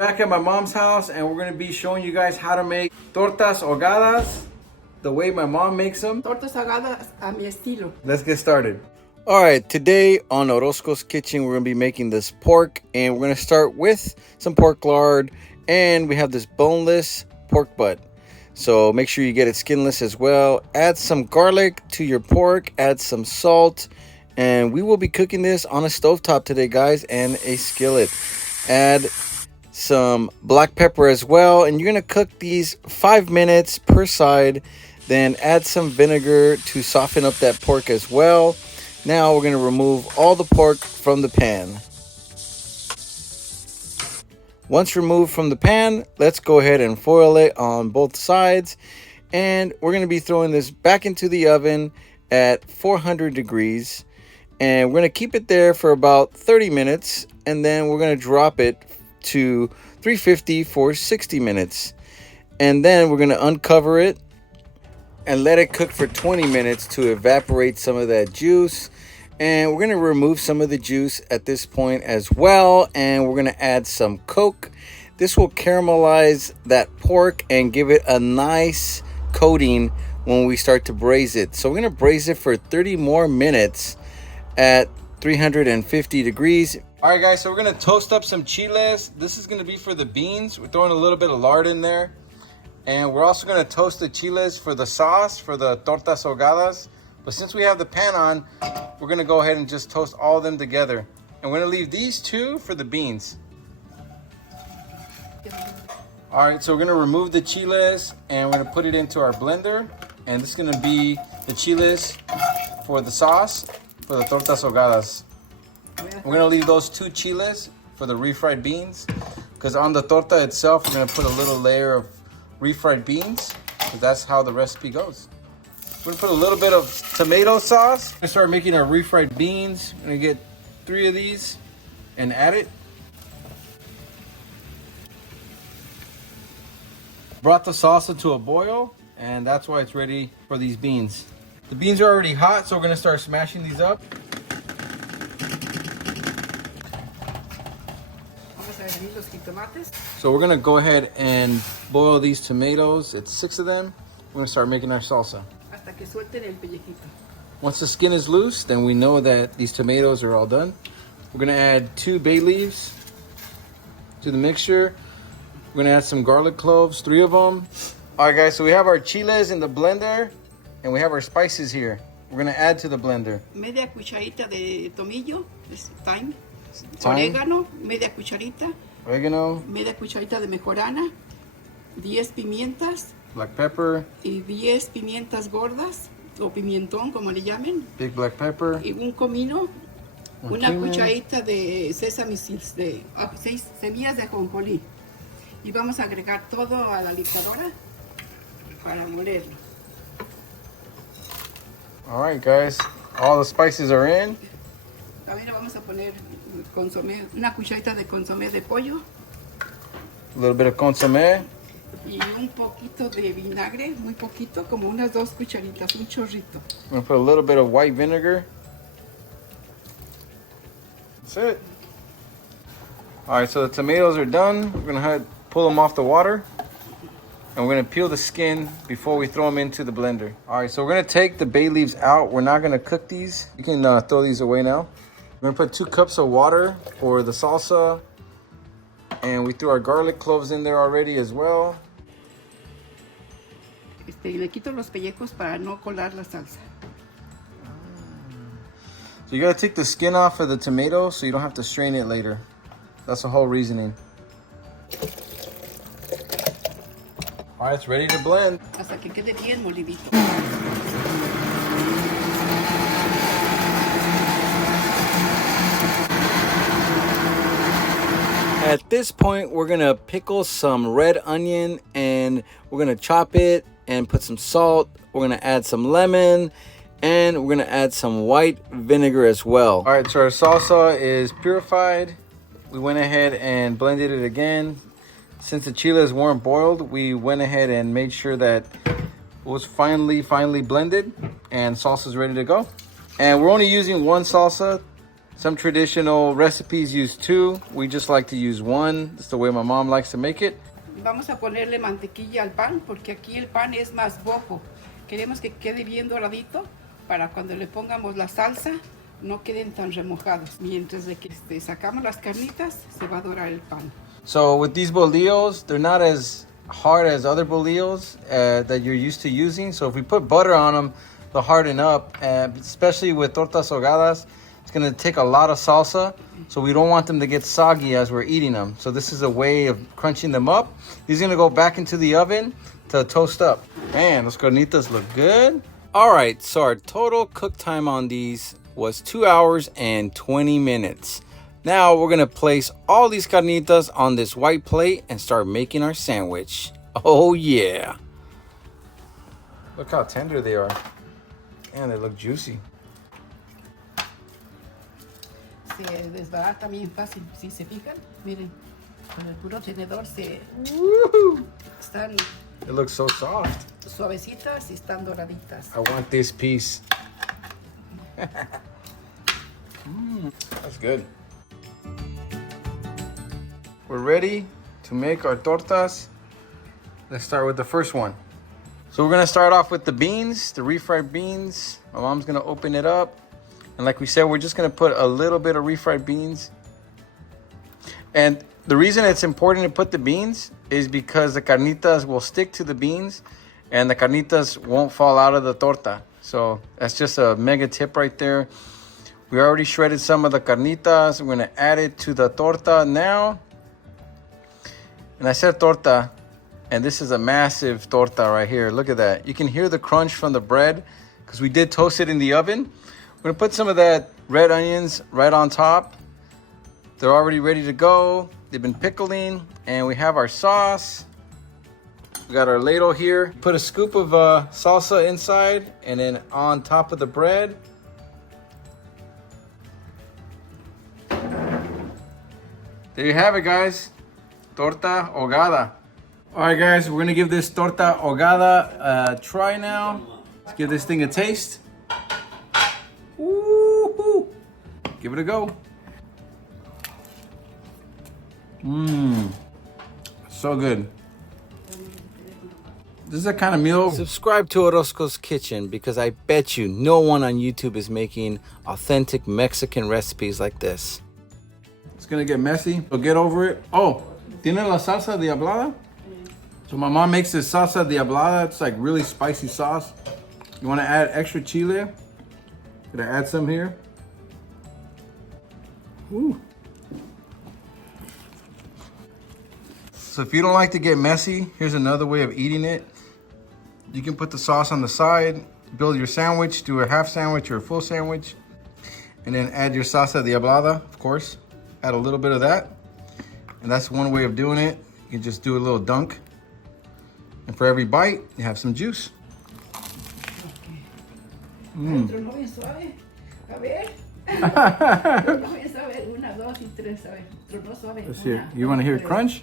Back at my mom's house, and we're gonna be showing you guys how to make tortas ahogadas the way my mom makes them. Tortas ahogadas a mi estilo. Let's get started. All right, today on Orozco's Kitchen, we're gonna be making this pork, and we're gonna start with some pork lard, and we have this boneless pork butt. So make sure you get it skinless as well. Add some garlic to your pork, add some salt, and we will be cooking this on a stovetop today, guys, and a skillet. Add some black pepper as well, and you're gonna cook these 5 minutes per side. Then add some vinegar to soften up that pork as well. Now we're gonna remove all the pork from the pan. Once removed from the pan, let's go ahead and foil it on both sides, and we're gonna be throwing this back into the oven at 400 degrees, and we're gonna keep it there for about 30 minutes, and then we're gonna drop it to 350 for 60 minutes, and then we're going to uncover it and let it cook for 20 minutes to evaporate some of that juice. And we're going to remove some of the juice at this point as well, and we're going to add some Coke. This will caramelize that pork and give it a nice coating when we start to braise it. So we're going to braise it for 30 more minutes at 350 degrees. All right, guys, so we're gonna toast up some chiles. This is gonna be for the beans. We're throwing a little bit of lard in there, and we're also gonna toast the chiles for the sauce for the tortas ahogadas. But since we have the pan on, we're gonna go ahead and just toast all of them together, and we're gonna leave these two for the beans. All right, so we're gonna remove the chiles, and we're gonna put it into our blender, and this is gonna be the chiles for the sauce for the tortas ahogadas. We're gonna leave those two chiles for the refried beans, because on the torta itself, we're gonna put a little layer of refried beans, because that's how the recipe goes. We're gonna put a little bit of tomato sauce. We're gonna start making our refried beans. We're gonna get 3 of these and add it. Brought the salsa to a boil, and that's why it's ready for these beans. The beans are already hot, so we're gonna start smashing these up. So we're gonna go ahead and boil these tomatoes. It's 6 of them. We're gonna start making our salsa. Hasta que suelten el pellejito. Once the skin is loose, then we know that these tomatoes are all done. We're gonna add 2 bay leaves to the mixture. We're gonna add some garlic cloves, 3 of them. All right, guys, so we have our chiles in the blender, and we have our spices here. We're gonna add to the blender. Media cucharita de tomillo, thyme. Orégano, media cucharita. Oregano. Media cucharita de mejorana. 10 pimientas. Black pepper. Y 10 pimientas gordas, o pimentón, como le llamen. Big black pepper. Y un comino. Una cucharita de sesame seeds, de 6 semillas de ajonjolí. Y vamos a agregar todo a la licuadora para molerlo. All right, guys, all the spices are in. También vamos a poner consomé, una cucharita de consomé de pollo. A little bit of consommé. Y un poquito de vinagre, muy poquito, como unas 2 cucharitas, un chorrito. I'm gonna put a little bit of white vinegar. That's it. All right, so the tomatoes are done. We're gonna pull them off the water, and we're gonna peel the skin before we throw them into the blender. All right, so we're gonna take the bay leaves out. We're not gonna cook these. You can throw these away now. We're gonna put 2 cups of water for the salsa, and we threw our garlic cloves in there already as well. Le quito los pellejos para no colar la salsa. So you gotta take the skin off of the tomato so you don't have to strain it later. That's the whole reasoning. All right, it's ready to blend. Hasta que quede bien molidito. At this point, we're gonna pickle some red onion, and we're gonna chop it and put some salt. We're gonna add some lemon, and we're gonna add some white vinegar as well. All right, so our salsa is purified. We went ahead and blended it again. Since the chiles weren't boiled, we went ahead and made sure that it was finely blended, and salsa's ready to go. And we're only using 1 salsa, Some traditional recipes use 2. We just like to use 1. That's the way my mom likes to make it. Vamos a ponerle mantequilla al pan porque aquí el pan es más bojo. Queremos que quede bien doradito para cuando le pongamos la salsa no queden tan remojados. Mientras de que sacamos las carnitas, se va a dorar el pan. So with these bolillos, they're not as hard as other bolillos that you're used to using. So if we put butter on them, they'll harden up. Especially with tortas ahogadas, it's going to take a lot of salsa. So we don't want them to get soggy as we're eating them. So this is a way of crunching them up. These are going to go back into the oven to toast up. Man, those carnitas look good. All right, so our total cook time on these was 2 hours and 20 minutes. Now we're gonna place all these carnitas on this white plate and start making our sandwich. Oh yeah. Look how tender they are. And they look juicy. Se desbarata bien fácil, si se fijan. Miren, con el puro tenedor están It looks so soft. suavecitas y están doraditas. I want this piece. That's good. We're ready to make our tortas. Let's start with the first one. So we're gonna start off with the beans, the refried beans. My mom's gonna open it up. And like we said, we're just gonna put a little bit of refried beans. And the reason it's important to put the beans is because the carnitas will stick to the beans and the carnitas won't fall out of the torta. So that's just a mega tip right there. We already shredded some of the carnitas. We're gonna add it to the torta now. And I said torta, and this is a massive torta right here. Look at that. You can hear the crunch from the bread because we did toast it in the oven. We're gonna put some of that red onions right on top. They're already ready to go. They've been pickling, and we have our sauce. We got our ladle here. Put a scoop of salsa inside and then on top of the bread. There you have it, guys. Torta ahogada. All right, guys, we're gonna give this torta ahogada a try now. Let's give this thing a taste. Woo-hoo. Give it a go. So good. This is the kind of meal. Subscribe to Orozco's Kitchen because I bet you no one on YouTube is making authentic Mexican recipes like this. It's gonna get messy, so get over it. Oh, ¿tiene la salsa diablada? So my mom makes this salsa diablada. It's like really spicy sauce. You wanna add extra chile? Gonna add some here. Ooh. So if you don't like to get messy, here's another way of eating it. You can put the sauce on the side, build your sandwich, do a half sandwich or a full sandwich, and then add your salsa diablada, of course. Add a little bit of that. And that's one way of doing it. You can just do a little dunk. And for every bite, you have some juice. Let's hear. You want to hear crunch?